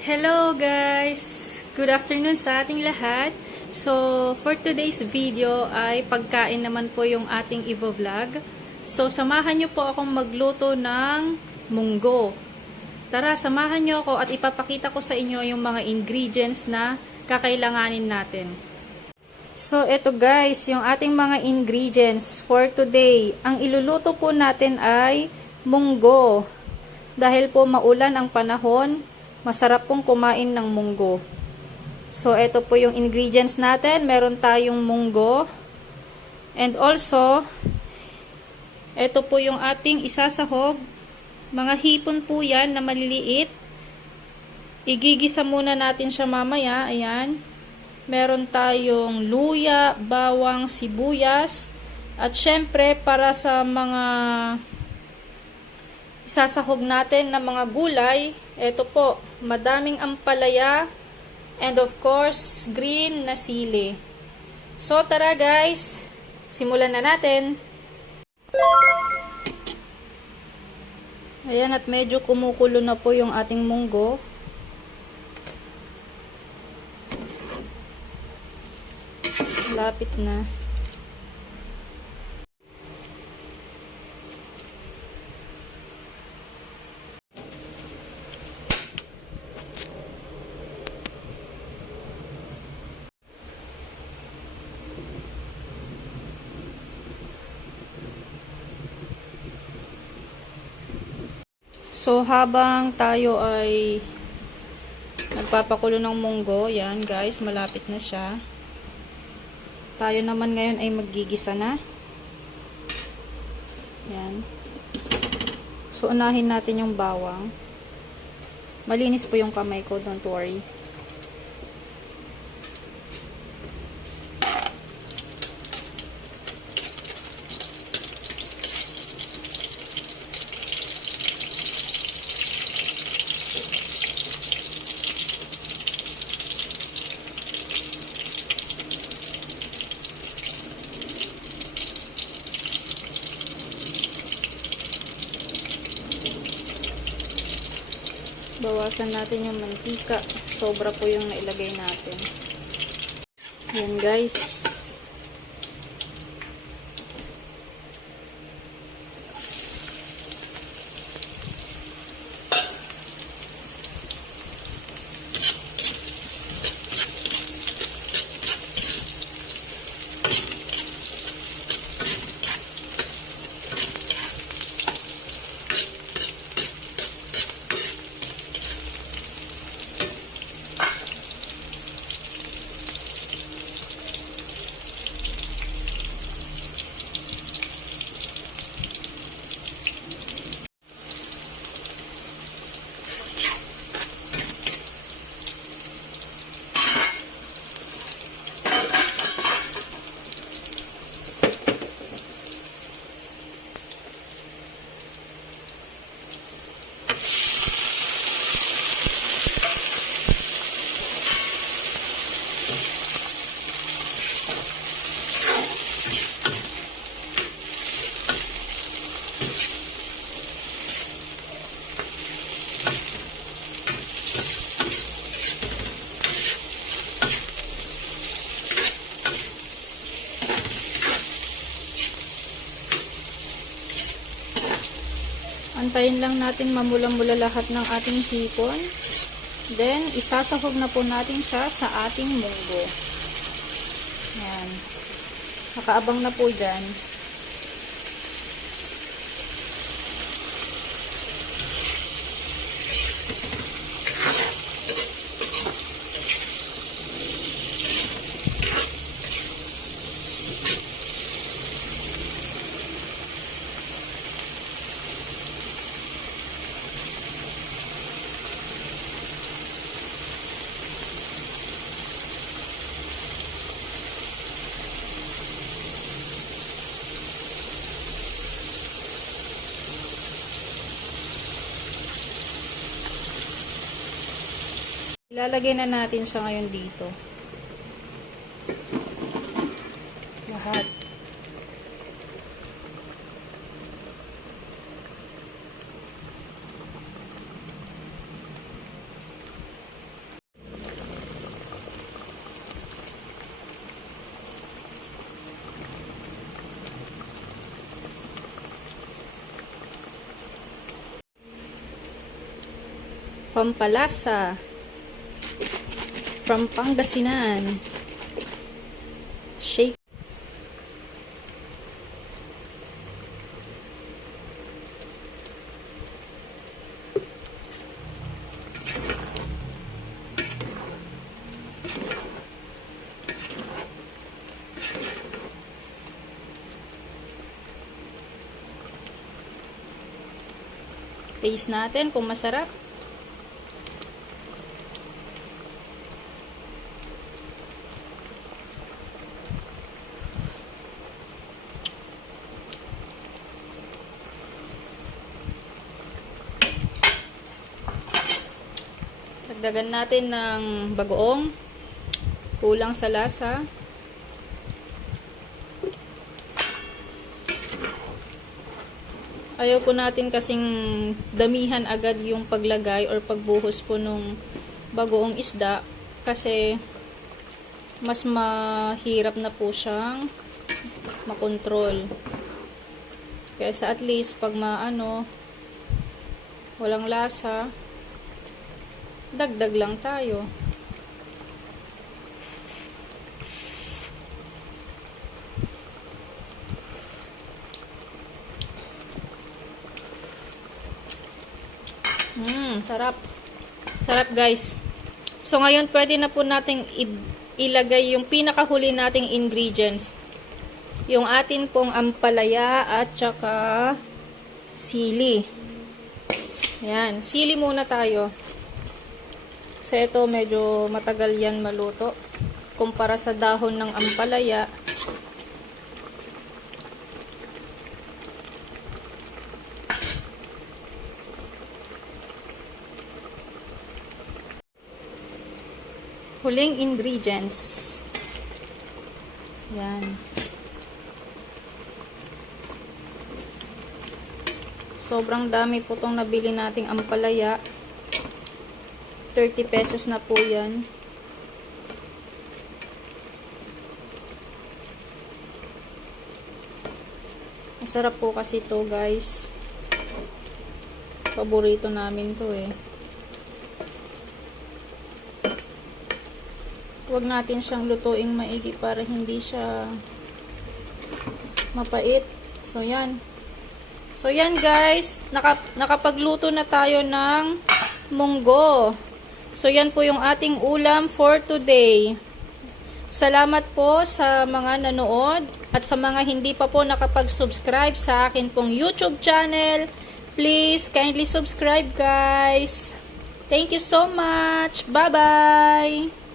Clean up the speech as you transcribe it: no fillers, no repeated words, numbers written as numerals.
Hello guys! Good afternoon sa ating lahat. So, for today's video ay pagkain naman po yung ating i-vlog. So, samahan nyo po akong magluto ng munggo. Tara, samahan nyo ako at ipapakita ko sa inyo yung mga ingredients na kakailanganin natin. So, eto guys, yung ating mga ingredients for today. Ang iluluto po natin ay munggo. Dahil po maulan ang panahon, masarap pong kumain ng munggo. So, ito po yung ingredients natin. Meron tayong munggo. And also, ito po yung ating isasahog. Mga hipon po yan na maliliit. Igigisa muna natin siya mamaya. Ayan. Meron tayong luya, bawang, sibuyas. At syempre, para sa mga isasahog natin na mga gulay, ito po, madaming ampalaya, and of course, green na sili. So, tara guys, simulan na natin. Ayan, at medyo kumukulo na po yung ating munggo. Lapit na. So, habang tayo ay nagpapakulo ng munggo, yan guys, malapit na siya. Tayo naman ngayon ay maggigisa na. Yan. So, unahin natin yung bawang. Malinis po yung kamay ko, don't worry. Bawasan natin yung mantika. Sobra po yung nailagay natin. Yan guys. Antayin lang natin mamula-mula lahat ng ating hipon. Then, isasahog na po natin siya sa ating munggo. Yan. Nakaabang na po dyan. Ilalagay na natin siya ngayon dito. Lahat. pampalasa from Pangasinan. Shake. Taste natin kung masarap. Dagdagan natin ng bagoong. Kulang sa lasa. Ayaw po natin kasing damihan agad yung paglagay or pagbuhos po nung bagoong isda kasi mas mahirap na po siyang makontrol. Kaya sa at least pag walang lasa, dagdag lang tayo. Sarap. Sarap guys. So ngayon pwede na po nating ilagay yung pinakahuli nating ingredients. Yung atin pong ampalaya at saka sili. Yan. Sili muna tayo. Kasi ito medyo matagal yan maluto. Kumpara sa dahon ng ampalaya. Huling ingredients. Yan. Sobrang dami po itong nabili nating ampalaya. 30 pesos na po yan. Masarap po kasi ito guys. Paborito namin to eh. Huwag natin siyang lutuing maigi para hindi siya mapait. So, yan. So, yan guys. Nakapagluto na tayo ng munggo. So, yan po yung ating ulam for today. Salamat po sa mga nanood at sa mga hindi pa po nakapag-subscribe sa akin pong YouTube channel. Please, kindly subscribe guys. Thank you so much. Bye-bye.